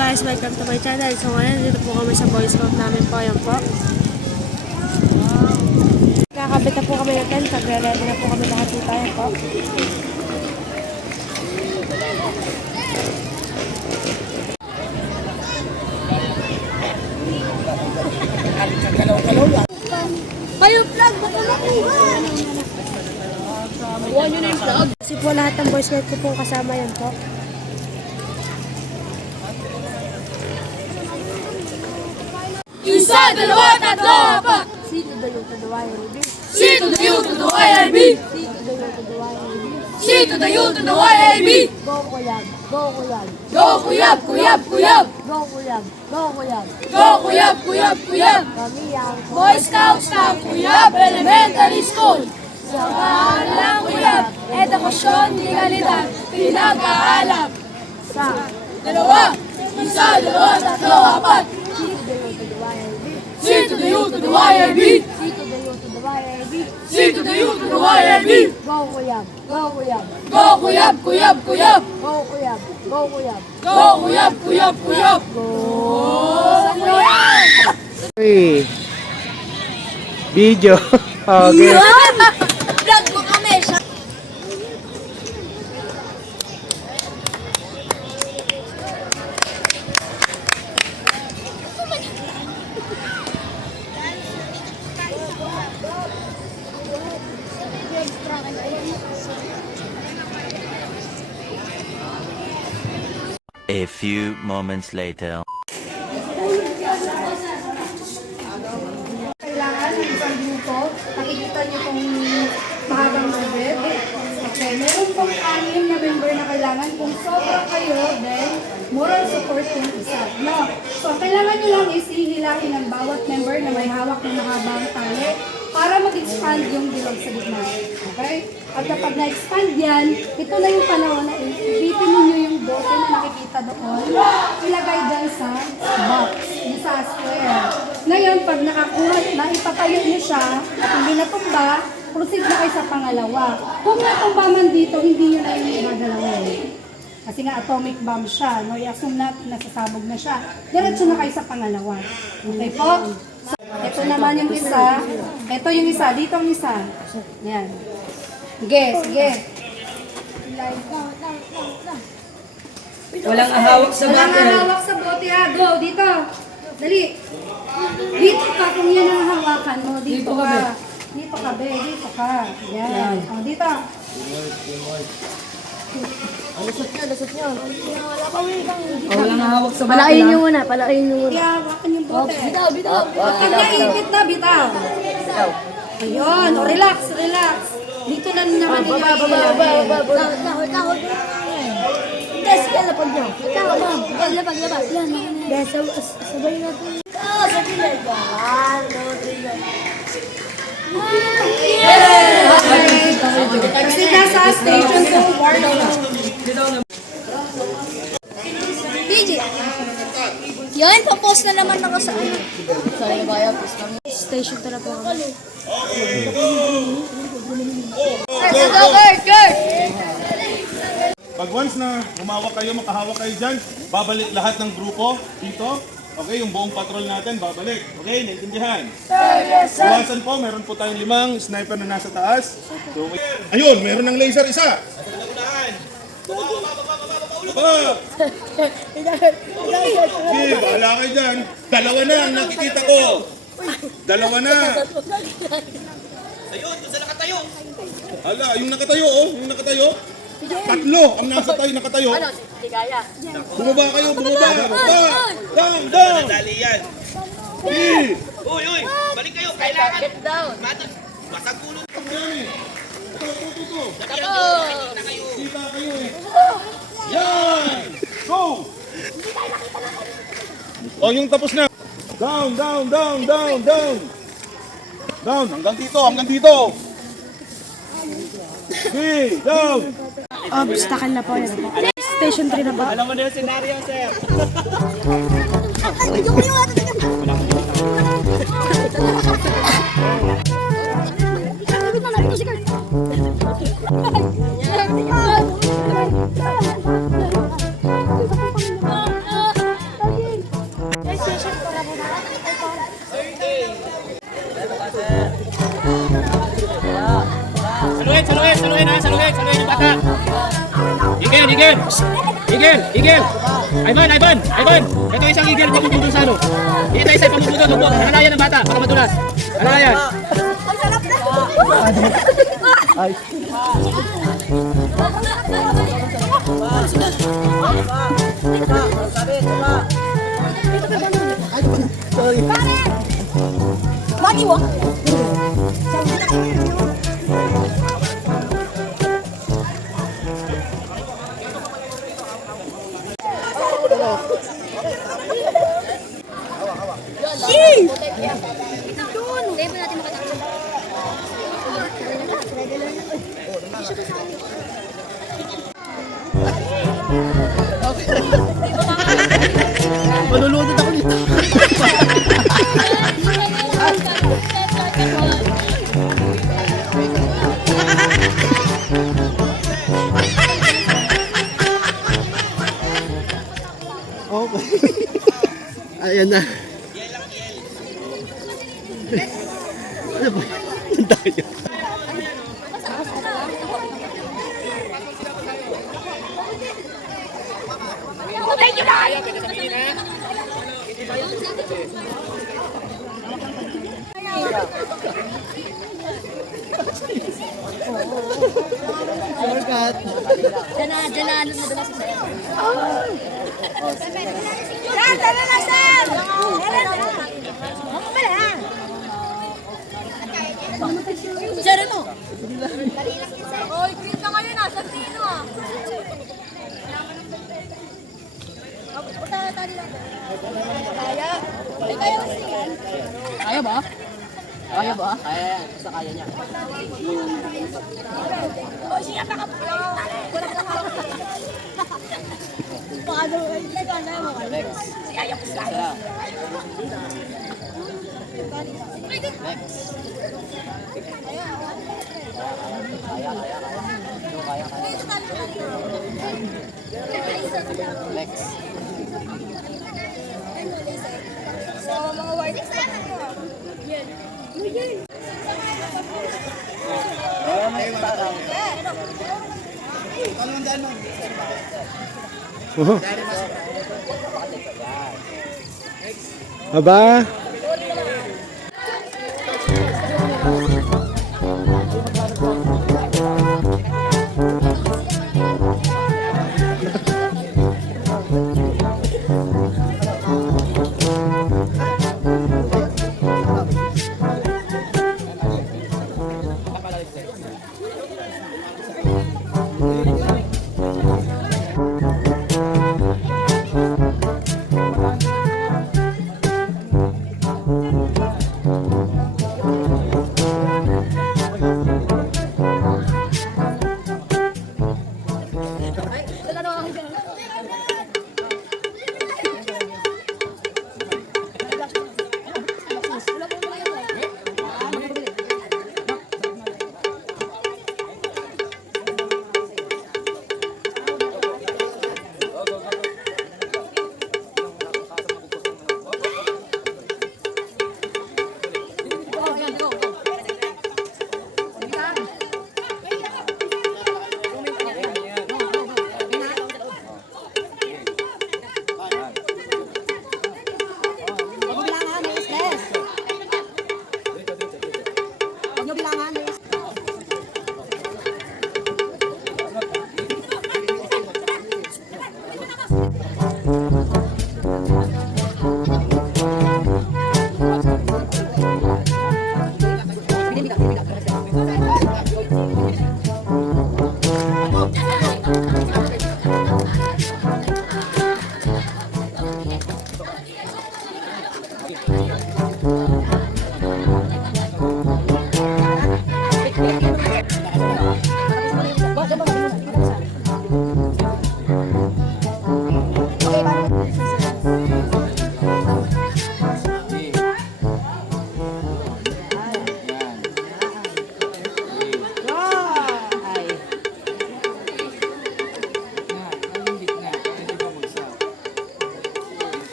guys, welcome to my channel. So ngayon, dito po kami sa Boy Scout namin po. Ayan po. Kakabit na po kami ng tent. Nagre-ready na po kami lahat dito. Ayan po. Kayo vlog, baka makuha. Huwag nyo na yung vlog. Kasi po lahat ng Boy Scout ko po kasama yan po. Isa, dalawa, tatlo, apat. C to the U to the Y and B. C to the U to the Y and B. C to the U to the Y and B. C to the U to the Y and B. Go kuyab, go kuyab, Go, kuyab, kuyab, kuyab. go kuyab, go kuyab. Go, kuyab, kuyab, kuyab. Kami ang Boy Scouts ng Kuyab Elementary School. Sa pangalan ng Kuyab, edukasyon, legalidad, pinag-aalap. sa Dalawa, isa, dalawa, tatlo, apat. C to the U to the Y and B. C to the U to the Y and B. C to the U to the Y and B. C to the U to the Y and B. Go kuyab, go kuyab, Go, kuyab, kuyab, kuyab. go kuyab, go kuyab. Go, kuyab, kuyab, kuyab. Go, kuyab. Uy. Video. Okay. Vlog mo kami. A few moments later. Kailangan ng isang grupo, nakikita niyo kung mahabang subit. Okay, meron pong 6 na member na kailangan. Kung sobra kayo, then moral support yung isa. No? So, kailangan niyo lang is ihilahin ang bawat member na may hawak ng mahabang tali para mag-expand yung bilog sa gitna. Okay? At kapag na-expand yan, ito na yung panahon na ibitin niyo yung bote na nakikita doon, ilagay dyan sa box, yung sa square. Ngayon, pag nakakuha, naipatayo niyo siya at hindi natumba, proceed na kayo sa pangalawa. Kung natumba man dito, hindi niyo na yung ibagalawin. Kasi nga atomic bomb siya, no? I-assume natin nasasabog na siya. Diretso na kayo sa pangalawa. Okay po? So, ito naman yung isa. Ito yung isa. Dito ang isa. Yan. Sige, sige. Walang ahawak sa Walang bote. hawak sa bote ha. Go, dito. Dali. Dito ka kung yan ang hawakan mo. Dito ka. Dito ka, be. Dito ka. Yan. O, dito. Walang ahawak sa bote. Palain nyo muna, palain nyo muna. Kaya hawakan yung bote. Bitaw, bitaw. Pag naipit na, bitaw. Ayun. O, relax, relax. Dito na naman nila ilagay. Hindi, sige, lapag nyo. Lapag, lapag. Sabay na po. Sa pilay ba? 1, 2, 3, Kasi nasa station 2, ward PJ. Yan, papost na naman ako sa ano. Sorry, kaya post kami. Station to na po kami. Go, Kurt, Kurt! Pag once na humawak kayo, makahawak kayo dyan, babalik lahat ng grupo dito. Okay, yung buong patrol natin, babalik. Okay, naintindihan? Iwasan po, meron po tayong 5 sniper na nasa taas. So, ayun, meron ng laser isa. Baba! Okay, bahala kayo dyan. Dalawa na ang nakikita ko. Dalawa na. Ayun, yung sa nakatayo. Hala, yung nakatayo, oh. Yung nakatayo. 3 ang nasa tayo, nakatayo. Hindi kaya. Bumaba kayo, bumaba. Down, down. Dali yan. Hey. Uy, uy. Balik kayo. Kailangan. Get down. Basag ulo. Ito. Nakita kayo. Kita kayo eh. Yan. Go. Oh, yung tapos na. Down, down, down, down, down. Down, hanggang dito, hanggang dito. Okay, down. Obstacle na po yan po. Station 3 na po. Alam mo na yung senaryo, sir. Eagle! Eagle! Eagle! Ivan! Ito isang eagle pamubudol sa ano. Ito isang pamubudol. Alalayan ng bata. Baka madulas. Alalayan. Malulunod ako dito. Okay. Ayan na. Ano ba? Ang tayo. Shortcut. Kaya ba? Kaya ba? Kaya. Basta kaya niya. Aba.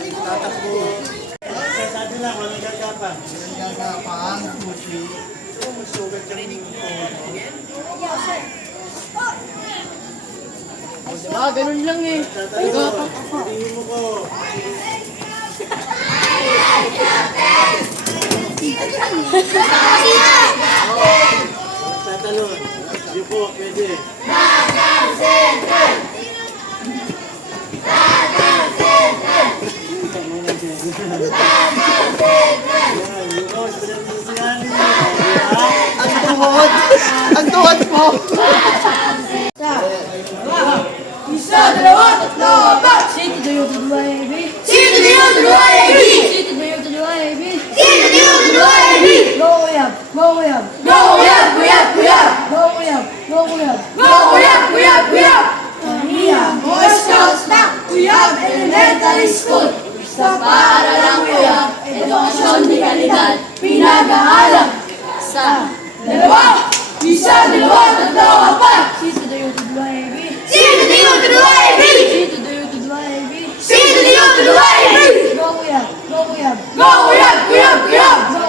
Diba? Ganun lang eh. Isa, dalawa, tatlo, apat! Sino tayo dalawa, AB? Sino tayo dalawa, AB? Sino tayo dalawa, AB? Sino tayo dalawa, AB? Go Uyab! Go Uyab! Go, uyab, uyab, uyab! Go Uyab! Go Uyab! Go, uyab, uyab, uyab! Boy Scouts ng Uyab Elementary School. Sa paaralang Uyab, edukasyon di kalidad, pinag-aaral. Sa dalawa, isa, dalawa, tatlo, apat! Sino tayo dalawa, AB? Sino tayo dalawa, AB? Sino tayo dalawa, AB? Sino tayo dalawa, AB? Go Uyab! Go Uyab! Go, uyab, uyab, uyab! Go